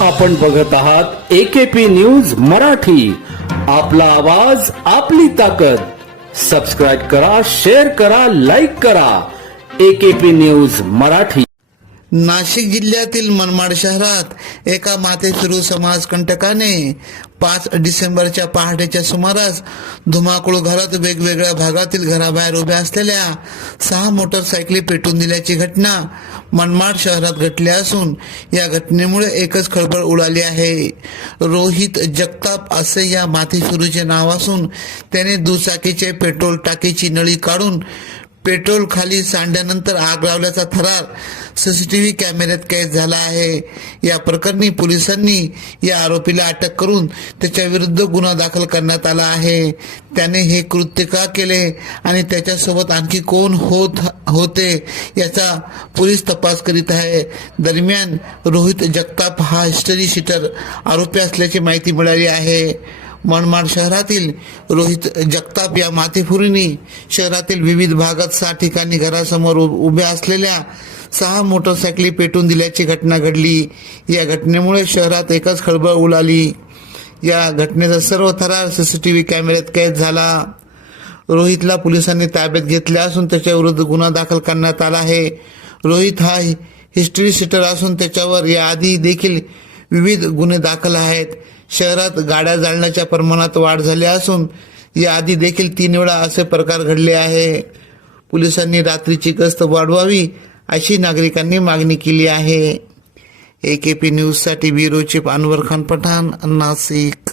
आपण बघत आहात AKP न्यूज मराठी. आपला आवाज आपली ताकद. सबस्क्राइब करा, शेअर करा, लाईक करा. AKP news Marathi. नाशिक जिल्ह्यातील मनमाड शहरात एका माथेफिरू समाजकंटकाने 5 डिसेंबरच्या पहाटेच्या सुमारास धुमाकूळ घालत वेगवेगळ्या भागातील घराबाहेर उभ्या असलेल्या 6 मोटरसायकली पेटवून दिल्याची घटना मनमाड शहरात घडली असून या घटनेमुळे एकच खळबळ उडाली आहे. रोहित जगताप असे या माथेफिरूचे नाव असून त्याने दुचाकीचे पेट्रोल टाकीची नळी काढून पेट्रोल खाली सांडल्यानंतर आग लावल्याचा थरार सीसीटीव्ही कॅमेऱ्यात कैद झाला आहे. या प्रकरणी पोलिसांनी या आरोपीला अटक करून त्याच्या विरुद्ध गुन्हा दाखल करण्यात आला आहे. त्याने हे कृत्य का केले आणि त्याच्यासोबत आणखी कोण होते याचा पोलीस तपास करीत आहे. दरम्यान रोहित जगताप हा हिस्टरी शीटर आरोपी असल्याची माहिती मिळाली आहे. मनमाड शहरातील रोहित जगताप या माथेफिरूंनी शहरातील विविध भागात 6 ठिकाणी घरासमोर उभ्या असलेल्या 6 मोटरसायकली पेटवून दिल्याची घटना घडली. या घटनेमुळे शहरात एकच खळबळ उडाली. या घटनेचा सर्व थरार सीसीटीव्ही कॅमेऱ्यात कैद झाला. रोहितला पोलिसांनी ताब्यात घेतले असून त्याच्याविरुद्ध गुन्हा दाखल करण्यात आला आहे. रोहित हा हिस्टरी शीटर असून त्याच्यावर याआधी देखील विविध गुन्हे दाखल आहेत. शहरात गाड्या जाळण्याच्या प्रमाणात वाढ झाली असून याआधी देखील 3 वेळा असे प्रकार घडले आहे. पोलिसांनी रात्रीची गस्त वाढवावी अशी नागरिकांनी मागणी केली आहे. AKP न्यूजसाठी ब्युरो चीफ अनवर खान पठाण, नाशिक.